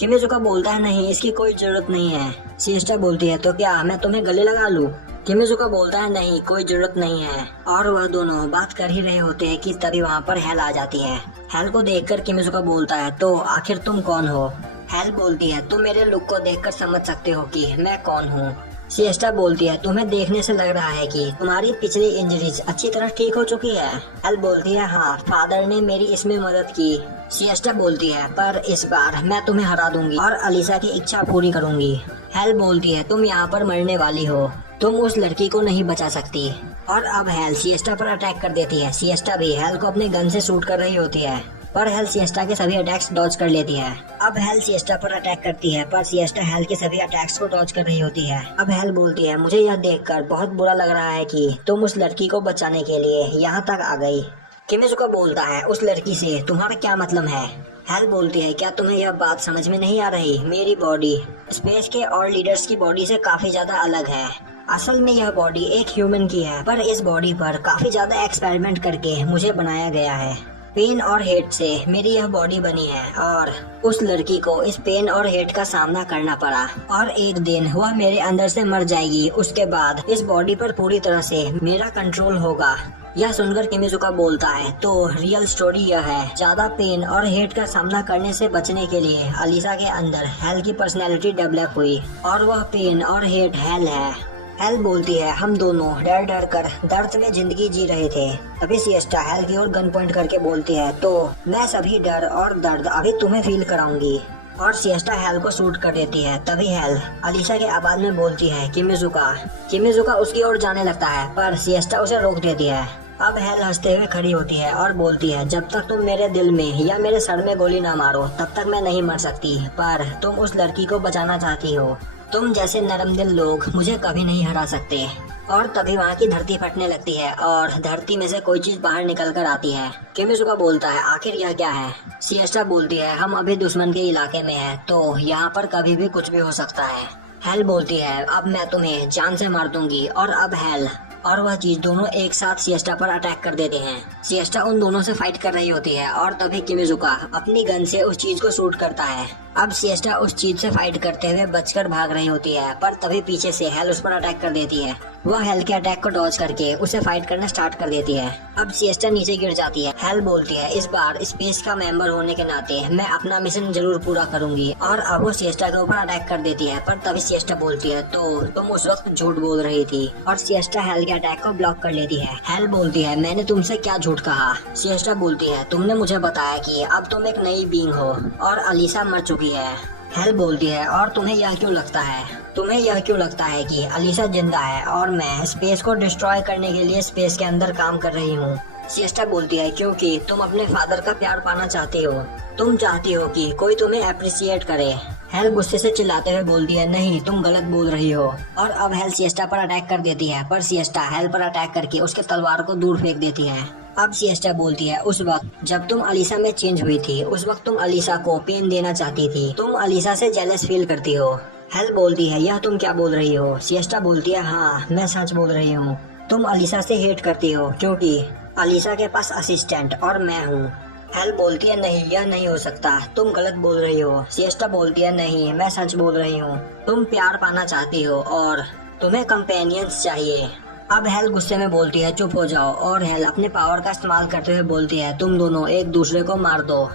किमिजुका बोलता है नहीं, इसकी कोई जरूरत नहीं है। सिएस्टा बोलती है तो क्या मैं तुम्हें गले लगा लूं? किमिजुका बोलता है नहीं, कोई जरूरत नहीं है। और वह दोनों बात कर ही रहे होते हैं कि तभी वहाँ पर हेल आ जाती है। हेल को देखकर किमिजुका बोलता है तो आखिर तुम कौन हो? हेल बोलती है तुम मेरे लुक को देखकर समझ सकते हो कि मैं कौन हूँ। सिएस्टा बोलती है तुम्हें देखने से लग रहा है कि तुम्हारी पिछली इंजरीज अच्छी तरह ठीक हो चुकी है। हेल बोलती है हाँ, फादर ने मेरी इसमें मदद की। सिएस्टा बोलती है पर इस बार मैं तुम्हें हरा दूंगी और अलीसा की इच्छा पूरी करूंगी। हेल बोलती है तुम यहाँ पर मरने वाली हो, तुम उस लड़की को नहीं बचा सकती। और अब हेल सिएस्टा पर अटैक कर देती है। सिएस्टा भी हेल को अपने गन से शूट कर रही होती है पर हेल सिएस्टा के सभी अटैक्स डॉज कर लेती है। अब हेल सिएस्टा पर अटैक करती है पर सिएस्टा हेल के सभी अटैक्स को डॉज कर रही होती है। अब हेल बोलती है मुझे यह देखकर बहुत बुरा लग रहा है कि तुम उस लड़की को बचाने के लिए यहाँ तक आ गई। किमिजुका बोलता है उस लड़की से तुम्हारा क्या मतलब है? हेल बोलती है क्या तुम्हें यह बात समझ में नहीं आ रही? मेरी बॉडी स्पेस के और लीडर्स की बॉडी से काफी ज्यादा अलग है। असल में यह बॉडी एक ह्यूमन की है पर इस बॉडी पर काफी ज्यादा एक्सपेरिमेंट करके मुझे बनाया गया है। पेन और हेट से मेरी यह बॉडी बनी है और उस लड़की को इस पेन और हेट का सामना करना पड़ा और एक दिन वह मेरे अंदर से मर जाएगी। उसके बाद इस बॉडी पर पूरी तरह से मेरा कंट्रोल होगा। यह सुनकर किमिजुका बोलता है तो रियल स्टोरी यह है, ज्यादा पेन और हेट का सामना करने से बचने के लिए अलीसा के अंदर हेल की पर्सनैलिटी डेवलप हुई और वह पेन और हेट हेल है। हेल बोलती है हम दोनों डर डर कर दर्द में जिंदगी जी रहे थे। तभी सिएस्टा हेल की ओर गन पॉइंट करके बोलती है तो मैं सभी डर और दर्द अभी तुम्हें फील कराऊंगी। और सिएस्टा हेल को शूट कर देती है। तभी हेल अलीसा के आवाज में बोलती है किमिजुका उसकी ओर जाने लगता है पर सिएस्टा उसे रोक देती है। अब हेल हंसते हुए खड़ी होती है और बोलती है जब तक तुम मेरे दिल में या मेरे सर में गोली ना मारो तब तक मैं नहीं मर सकती। पर तुम उस लड़की को बचाना चाहती हो, तुम जैसे नरम दिल लोग मुझे कभी नहीं हरा सकते। और तभी वहाँ की धरती फटने लगती है और धरती में से कोई चीज बाहर निकल कर आती है। किमिजुका बोलता है आखिर यह क्या है? सिएस्टा बोलती है हम अभी दुश्मन के इलाके में हैं तो यहाँ पर कभी भी कुछ भी हो सकता है। हेल बोलती है अब मैं तुम्हें जान से मार दूंगी। और अब हेल और वह चीज दोनों एक साथ सिएस्टा पर अटैक कर देते हैं। सिएस्टा उन दोनों से फाइट कर रही होती है और तभी किमिजुका अपनी गन से उस चीज को शूट करता है। अब सिएस्टा उस चीज से फाइट करते हुए बचकर भाग रही होती है पर तभी पीछे से हेल उस पर अटैक कर देती है। वह हेल के अटैक को डॉज करके उसे फाइट करना स्टार्ट कर देती है। अब सिएस्टा नीचे गिर जाती है। हेल बोलती है इस बार स्पेस का मेंबर होने के नाते मैं अपना मिशन जरूर पूरा करूंगी। और अब वो सिएस्टा के ऊपर अटैक कर देती है पर तभी सिएस्टा बोलती है तो तुम उस वक्त झूठ बोल रही थी। और सिएस्टा हेल के अटैक को ब्लॉक कर लेती है। हेल बोलती है मैंने तुमसे क्या झूठ कहा? सिएस्टा बोलती है तुमने मुझे बताया कि अब तुम एक नई बीइंग हो और अलीसा मर चुकी है। हेल बोलती है और तुम्हें यह क्यों लगता है? तुम्हें यह क्यों लगता है कि अलीसा जिंदा है और मैं स्पेस को डिस्ट्रॉय करने के लिए स्पेस के अंदर काम कर रही हूँ? सिएस्टा बोलती है क्योंकि तुम अपने फादर का प्यार पाना चाहती हो, तुम चाहती हो कि कोई तुम्हें अप्रिशिएट करे। हेल गुस्से से चिल्लाते हुए बोलती है नहीं, तुम गलत बोल रही हो। और अब हेल सिएस्टा पर अटैक कर देती है पर सिएस्टा हेल पर अटैक करके उसके तलवार को दूर फेंक देती है। अब सिएस्टा बोलती है उस वक्त जब तुम अलीसा में चेंज हुई थी उस वक्त तुम अलीसा को पेन देना चाहती थी, तुम अलीसा से जेलस फील करती हो। हेल बोलती है यह तुम क्या बोल रही हो? सिएस्टा बोलती है हाँ मैं सच बोल रही हूँ, तुम अलीसा से हेट करती हो क्योंकि अलीसा के पास असिस्टेंट और मैं हूँ। हेल बोलती है नहीं यह नहीं हो सकता, तुम गलत बोल रही हो। सिएस्टा बोलती है नहीं मैं सच बोल रही हूँ, तुम प्यार पाना चाहती हो और तुम्हें कंपेनियंस चाहिए। अब हेल गुस्से में बोलती है चुप हो जाओ। और हेल अपने पावर का इस्तेमाल करते हुए बोलती है तुम दोनों एक दूसरे को मार दो।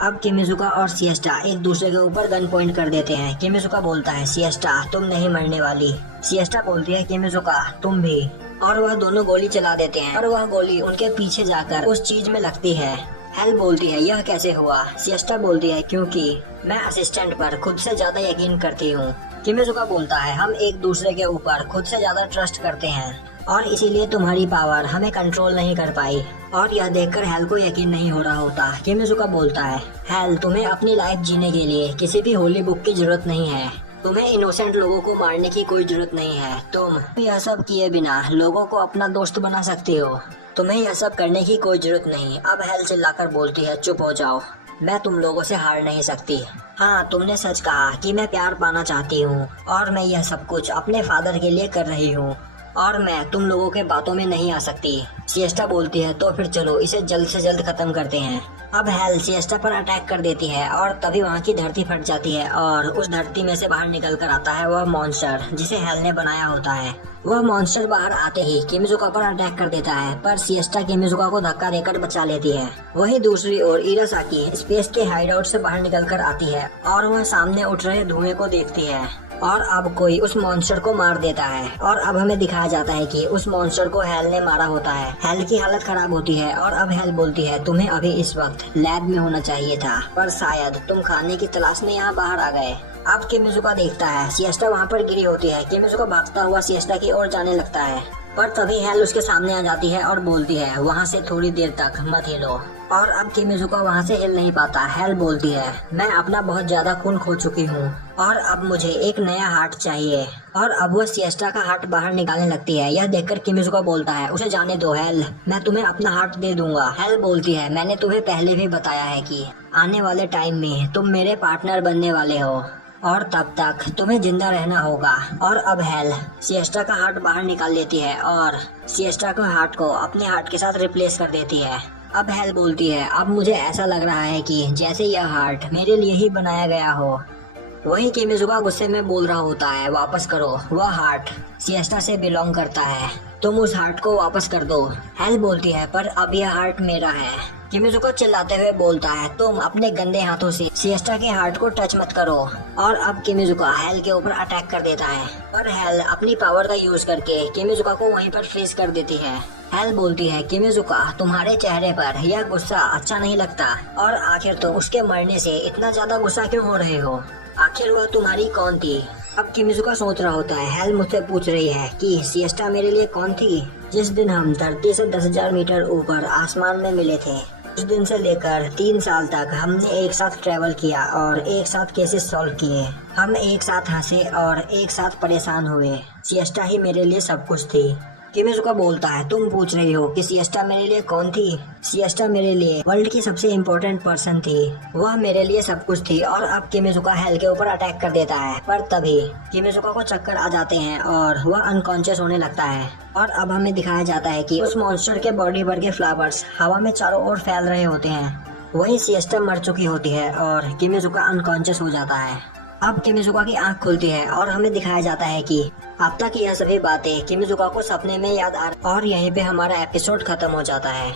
अब किमिजुका और सिएस्टा एक दूसरे के ऊपर गन पॉइंट कर देते हैं। किमिजुका बोलता है सिएस्टा तुम नहीं मरने वाली। सिएस्टा बोलती है किमिजुका तुम भी। और वह दोनों गोली चला देते हैं और वह गोली उनके पीछे जाकर उस चीज में लगती है। हेल बोलती है यह कैसे हुआ? सिएस्टा बोलती है क्योंकि मैं असिस्टेंट पर खुद से ज्यादा यकीन करती हूँ। किमिजुका बोलता है हम एक दूसरे के ऊपर खुद से ज्यादा ट्रस्ट करते हैं और इसीलिए तुम्हारी पावर हमें कंट्रोल नहीं कर पाई। और यह देखकर हेल को यकीन नहीं हो रहा होता। किमिजुका बोलता है हेल तुम्हें अपनी लाइफ जीने के लिए किसी भी होली बुक की जरूरत नहीं है, तुम्हें इनोसेंट लोगों को मारने की कोई जरूरत नहीं है, तुम यह सब किए बिना लोगों को अपना दोस्त बना सकती हो, तुम्हें यह सब करने की कोई जरूरत नहीं। अब हेल चिल्लाकर बोलती है चुप हो जाओ, मैं तुम लोगों से हार नहीं सकती। हाँ तुमने सच कहा कि मैं प्यार पाना चाहती हूँ और मैं यह सब कुछ अपने फादर के लिए कर रही हूँ। और मैं तुम लोगों के बातों में नहीं आ सकती। सिएस्टा बोलती है तो फिर चलो इसे जल्द से जल्द खत्म करते हैं। अब हेल सिएस्टा पर अटैक कर देती है और तभी वहाँ की धरती फट जाती है और उस धरती में से बाहर निकल कर आता है वह मॉन्स्टर जिसे हेल ने बनाया होता है। वह मॉन्स्टर बाहर आते ही किमिजुका पर अटैक कर देता है, पर सिएस्टा किमिजुका को धक्का देकर बचा लेती है। वहीं दूसरी ओर इरासाकी स्पेस के हाइडआउट से बाहर निकल कर आती है और वह सामने उठ रहे धुएं को देखती है और अब कोई उस मॉन्स्टर को मार देता है। और अब हमें दिखाया जाता है कि उस मॉन्स्टर को हेल ने मारा होता है। हेल की हालत खराब होती है और अब हेल बोलती है तुम्हें अभी इस वक्त लैब में होना चाहिए था, पर शायद तुम खाने की तलाश में यहाँ बाहर आ गए। अब किमिजुका देखता है सिएस्टा वहाँ पर गिरी होती है। किमिजुका भागता हुआ सिएस्टा की ओर जाने लगता है, पर तभी हेल उसके सामने आ जाती है और बोलती है वहाँ से थोड़ी देर तक मत हिलो। और अब किमिजुका वहाँ से हिल नहीं पाता। हेल बोलती है मैं अपना बहुत ज्यादा खून खो चुकी हूँ और अब मुझे एक नया हार्ट चाहिए। और अब वह सिएस्टा का हार्ट बाहर निकालने लगती है। यह देखकर किमिजुका बोलता है उसे जाने दो हेल, मैं तुम्हें अपना हार्ट दे दूंगा। हेल बोलती है मैंने तुम्हें पहले भी बताया है कि आने वाले टाइम में तुम मेरे पार्टनर बनने वाले हो और तब तक तुम्हें जिंदा रहना होगा। और अब हेल सिएस्टा का हार्ट बाहर निकाल लेती है और सिएस्टा के हार्ट को अपने हार्ट के साथ रिप्लेस कर देती है। अब हेल बोलती है अब मुझे ऐसा लग रहा है कि जैसे यह हार्ट मेरे लिए ही बनाया गया हो। वही किमिजुका गुस्से में बोल रहा होता है वापस करो, वह हार्ट सिएस्टा से बिलोंग करता है, तुम उस हार्ट को वापस कर दो। हेल बोलती है पर अब यह हार्ट मेरा है। किमिजुका चिल्लाते हुए बोलता है तुम अपने गंदे हाथों से सिएस्टा के हार्ट को टच मत करो। और अब किमिजुका हेल के ऊपर अटैक कर देता है, पर हेल अपनी पावर का यूज करके किमिजुका को वहीं पर फ्रीज कर देती है। हेल बोलती है किमिजुका तुम्हारे चेहरे पर यह गुस्सा अच्छा नहीं लगता और आखिर तुम उसके मरने से इतना ज्यादा गुस्सा क्यों हो रहे हो, आखिर वह तुम्हारी कौन थी। अब किमिजुका सोच रहा होता है हेल मुझसे पूछ रही है कि सिएस्टा मेरे लिए कौन थी। जिस दिन हम धरती से 10,000 मीटर ऊपर आसमान में मिले थे उस दिन से लेकर 3 साल तक हमने एक साथ ट्रेवल किया और एक साथ केसेस सॉल्व किए। हम एक साथ हंसे और एक साथ परेशान हुए। सिएस्टा ही मेरे लिए सब कुछ थी। किमिजुका बोलता है तुम पूछ रही हो कि सिएस्टा मेरे लिए कौन थी। सिएस्टा मेरे लिए वर्ल्ड की सबसे इम्पोर्टेंट पर्सन थी, वह मेरे लिए सब कुछ थी। और अब किमिजुका हेल के ऊपर अटैक कर देता है, पर तभी किमिजुका को चक्कर आ जाते हैं और वह अनकॉन्शियस होने लगता है। और अब हमें दिखाया जाता है कि उस मॉन्स्टर के बॉडी भर के फ्लावर्स हवा में चारों ओर फैल रहे होते हैं। वही सिएस्टा मर चुकी होती है और किमिजुका अनकॉन्शियस हो जाता है। अब किमिजुका की आंख खुलती है और हमें दिखाया जाता है कि अब तक यह सभी बातें किमिजुका को सपने में याद आ और यहीं पे हमारा एपिसोड खत्म हो जाता है।